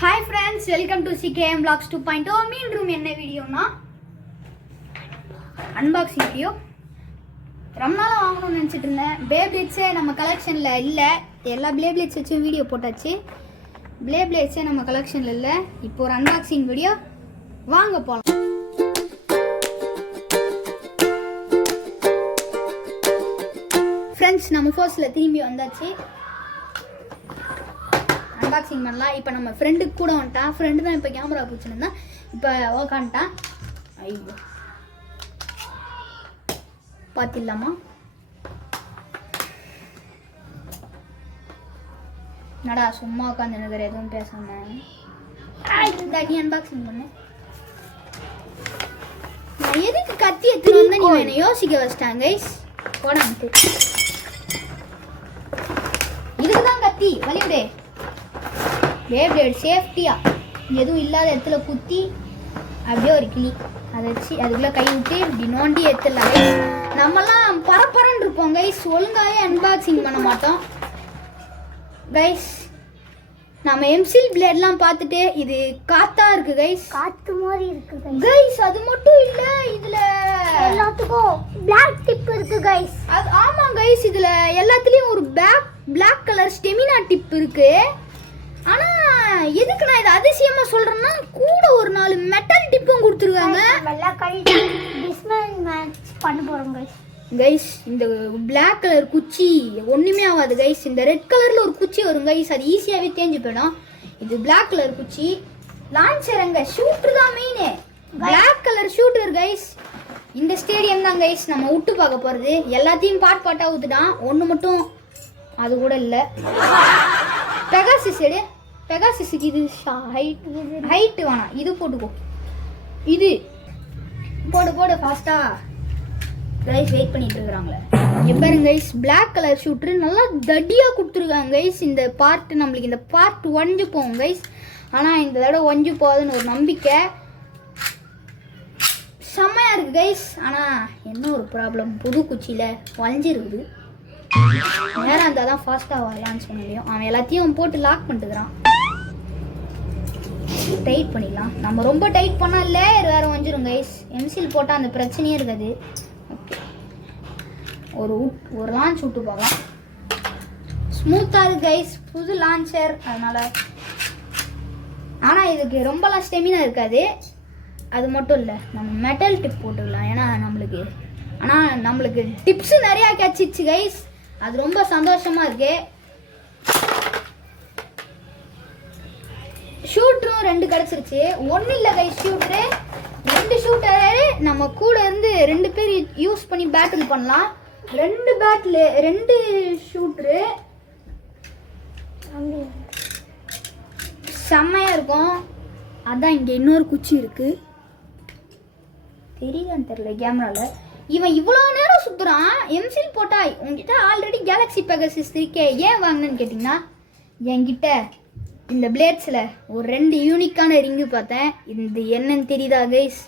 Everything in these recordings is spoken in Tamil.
Hi friends, welcome to CKM Vlogs 2.0. மீண்டும் என்ன வீடியோனா அன்பாக்சிங் வீடியோ. ரொம்ப நாளாக வாங்கணும்னு நினச்சிட்டு இருந்தேன். பேப்ளேட்ஸே நம்ம கலெக்ஷனில் இல்லை. எல்லா பேப்ளேட்ஸ் வச்சும் வீடியோ போட்டாச்சு. பேப்ளேட்ஸே நம்ம கலெக்ஷனில் இல்லை. இப்போ ஒரு அன்பாக்சிங் வீடியோ வாங்க போகலாம். ஃப்ரெண்ட்ஸ், நம்ம ஃபர்ஸ்ட்டில் திரும்பி வந்தாச்சு. அன்பாக்சிங் பண்ணலாம். இப்போ நம்ம ஃப்ரெண்டுக்கு கூட வந்துட்டான். ஃப்ரெண்டு தான் இப்போ கேமரா பிடிச்சிருந்தான். இப்போ உக்காந்துட்டான். ஐயோ, பார்த்திடலாமா? நடா சும்மா உட்காந்து எனக்கு எதுவும் பேசாம நீ அன்பாக்சிங் பண்ண. நான் எதுக்கு கத்தி எடுத்துட்டு வந்தா நீ என்னை யோசிக்க வச்சிட்டாங்க. கைஸ் போடாமட்டு இதுக்குதான் கத்தி வலிவிடே. பேப்ளேட் சேஃப்டியா எதுவும் இல்லாத இடத்துல குத்தி அப்படியே ஒரு கிளி அதை வச்சு அதுக்குள்ளே கை விட்டு இப்படி நோண்டி எடுத்துடலாம். நம்மலாம் பரப்பரன்னு இருப்போம் கைஸ். ஒழுங்காகவே அன்பாக்சிங் பண்ண மாட்டோம் கைஸ். நம்ம எம்சில் பிளேட்லாம் பார்த்துட்டு இது காத்தா இருக்கு கைஸ், காத்து மாதிரி இருக்கு கைஸ். அது மட்டும் இல்ல, இதுல எல்லாத்துக்கும் பிளாக் டிப் இருக்கு கைஸ். அது ஆமா கைஸ், இதுல எல்லாத்துலயும் ஒரு பிளாக் கலர் ஸ்டெமினா டிப் இருக்கு. ஆனா எதுக்கு நான் இது அதிசயமா சொல்றேன்னா, கூட ஒரு 4 மெட்டல் டிப்பும் கொடுத்துருக்காங்க. வெள்ளை கழிச்சு டிஸ்மேன் மேட்ச் பண்ண போறோம் கைஸ். கைஸ், இந்த பிளாக் கலர் குச்சி ஒண்ணுமே ஆகாது கைஸ். இந்த ரெட் கலர்ல ஒரு குச்சி வரும் கைஸ், அது ஈஸியாவே தேஞ்சு போயிடும். இது பிளாக் கலர் குச்சி. லான்ச்சர் அங்க ஷூட்டர் தான் main. Black colour shooter guys. இந்த ஸ்டேடியம் தான் கைஸ் நம்ம விட்டு பார்க்க போறது. எல்லாத்தையும் பாட்டா ஊத்துட்டான். ஒண்ணு மட்டும் அது கூட இல்ல. பெகாசிஸ் எடு. பெகாசிஸ்க்கு இது ஹைட் வேணாம், இது போட்டுக்கோ. இது போடு ஃபாஸ்டா. கைஸ் வெயிட் பண்ணிட்டு இருக்காங்களே. பாருங்க கைஸ், பிளாக் கலர் ஷூட்டர் நல்லா தடியா கொடுத்துருக்காங்க கைஸ். இந்த பார்ட் நம்மளுக்கு இந்த பார்ட் ஒஞ்சு போகும் கைஸ். ஆனா இந்த தடவை ஒஞ்சு போகுதுன்னு ஒரு நம்பிக்கை. செம்மையா இருக்கு கைஸ். ஆனா என்ன ஒரு ப்ராப்ளம், புது குச்சியில வளைஞ்சிருக்குது. நேரம் இருந்தால் தான் ஃபாஸ்ட்டாக லான்ச் பண்ண முடியும். அவன் எல்லாத்தையும் போட்டு லாக் பண்ணிட்டுக்கிறான். டைட் பண்ணிக்கலாம். நம்ம ரொம்ப டைட் பண்ணால் லேயர் வேறு வந்துடும் கைஸ். எம்சில் போட்டால் அந்த பிரச்சனையே இருக்காது. ஓகே, ஒரு லான்ச் விட்டு பார்க்கலாம். ஸ்மூத்தாக இருக்கு கைஸ், புது லான்ச்சர் அதனால். ஆனால் இதுக்கு ரொம்பலாம் ஸ்டெமினா இருக்காது. அது மட்டும் இல்லை, நம்ம மெட்டல் டிப் போட்டுக்கலாம். ஏன்னா நம்மளுக்கு டிப்ஸ் நிறையா கிடச்சிச்சு கைஸ். அது ரொம்ப சந்தோஷமா இருக்கு. ஷூட்டரும் 2 கிடைச்சிருச்சு. ஒன்றும் இல்லை கைஸ், ஷூட்டரு 2 ஷூட்டரு நம்ம கூட இருந்து 2 பேர் யூஸ் பண்ணி பேட்டில் பண்ணலாம். 2 ஷூட்டரு செம்மையா இருக்கும். அதான் இங்கே இன்னொரு குச்சி இருக்கு. தெரியுதான்னு தெரியல கேமரால. இவன் இவ்வளோ நேரம் சுற்றுறான். எம்சில் போட்டா உங்ககிட்ட ஆல்ரெடி கேலக்ஸி பெகாசிஸ் இருக்கே, ஏன் வாங்கினேன்னு கேட்டிங்கன்னா, என்கிட்ட இந்த பிளேட்ஸில் ஒரு 2 யூனிக்கான ரிங்கு பார்த்தேன். இது என்னன்னு தெரியுதா கைஸ்?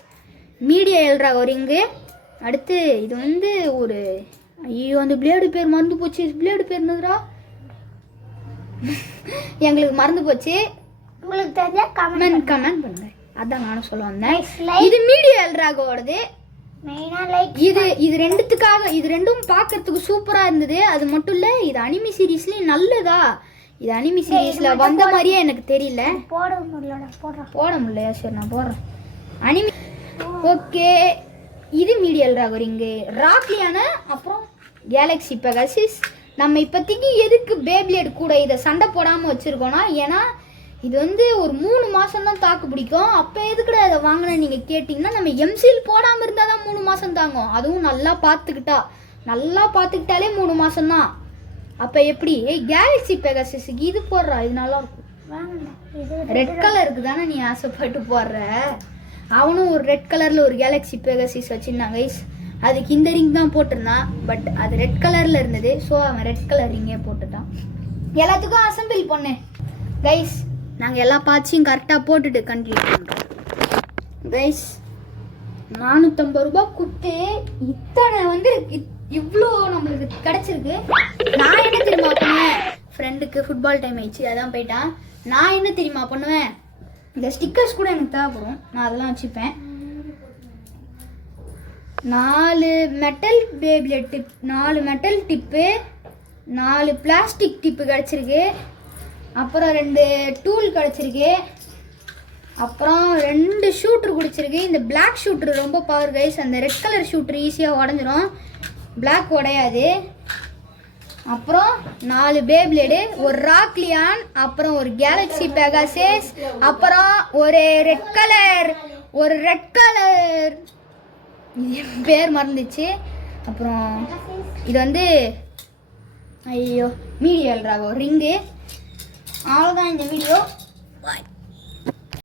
மீடியா எல்ரா ஒரு ரிங்கு. அடுத்து இது ஒரு ஐயோ அந்த பிளேடு பேர் மறந்து போச்சு. பிளேடு பேர் என்னதுரா? எங்களுக்கு மறந்து போச்சு. உங்களுக்கு தெரிஞ்சா கமெண்ட் பண்ணுங்க. அதான் நானும் சொல்ல வந்தேன். இது மீடியா எல்ராகோடது. இது ரெண்டுத்துக்காக, இது ரெண்டும் பார்க்கறதுக்கு சூப்பரா இருந்தது. அது மட்டும் இல்ல, இது அனிமி சீரீஸ்லயும் நல்லதா. இது அனிமி சீரீஸ்ல வந்த மாதிரியே எனக்கு தெரியல. போட முடியலையா? சரி நான் போடுறேன். Anime okay. இது மீடியல் ராகரிங்கு ராக்லியான. அப்புறம் கேலக்ஸி பெகாசிஸ். நம்ம இப்போதைக்கு எதுக்கு பேப்ளேட் கூட இதை சண்டை போடாமல் வச்சுருக்கோன்னா, ஏன்னா இது ஒரு 3 மாதம் தான் தாக்கு பிடிக்கும். அப்போ எதுக்குடா இதை வாங்கினேன் நீங்கள் கேட்டிங்கன்னா, நம்ம எம்சில் போடாமல் இருந்தால் தான் 3 மாதம் தாங்கும். அதுவும் நல்லா பார்த்துக்கிட்டாலே 3 மாதம் தான். அப்போ எப்படி கேலக்ஸி பெகாசிஸுக்கு இது போடுறா? இது நல்லா இருக்கும். ரெட் கலருக்கு தானே நீ ஆசைப்பட்டு போடுற. அவனும் ஒரு ரெட் கலரில் ஒரு கேலக்ஸி பெகாசிஸ் வச்சுருந்தான் கைஸ். அதுக்கு இந்த ரிங் தான் போட்டிருந்தான். பட் அது ரெட் கலரில் இருந்தது. ஸோ அவன் ரெட் கலர் ரிங்கே போட்டுட்டான். எல்லாத்துக்கும் அசம்பிள் பண்ணேன் கைஸ். நாங்கள் எல்லா பார்ட்ஸையும் கரெக்டாக போட்டுட்டு கண்டினியூ பண்ணுறோம் கைஸ். 450 ரூபாய் கொடுத்து இத்தனை இவ்வளோ நம்மளுக்கு கிடச்சிருக்கு. நான் என்ன தெரியுமா பண்ணேன், ஃப்ரெண்டுக்கு ஃபுட்பால் டைம் ஆயிடுச்சு, அதான் போயிட்டான். நான் என்ன தெரியுமா பண்ணுவேன், இந்த ஸ்டிக்கர்ஸ் கூட எனக்கு தேவைப்படும், நான் அதெல்லாம் வச்சுப்பேன். 4 மெட்டல் பேப்லெட் tip, 4 metal tip, 4 plastic tip கிடச்சிருக்கு. அப்புறம் 2 டூல் கிடச்சிருக்கு. அப்புறம் 2 ஷூட்ரு குடிச்சிருக்கு. இந்த பிளாக் ஷூட்ரு ரொம்ப பவர் கைஸ். அந்த ரெட் கலர் ஷூட்ரு ஈஸியாக உடஞ்சிரும், பிளாக் உடையாது. அப்புறம் 4 பேப்ளேடு, ஒரு ராக்லியான், அப்புறம் ஒரு கேலக்ஸி பெகாசஸ், அப்புறம் ஒரு ரெட் கலர் பேர் மறந்துச்சு. அப்புறம் இது வந்து ஐயோ மீடியல் ராகோ ரிங்கு. அவ்வளோதான் இந்த வீடியோ. பாய்.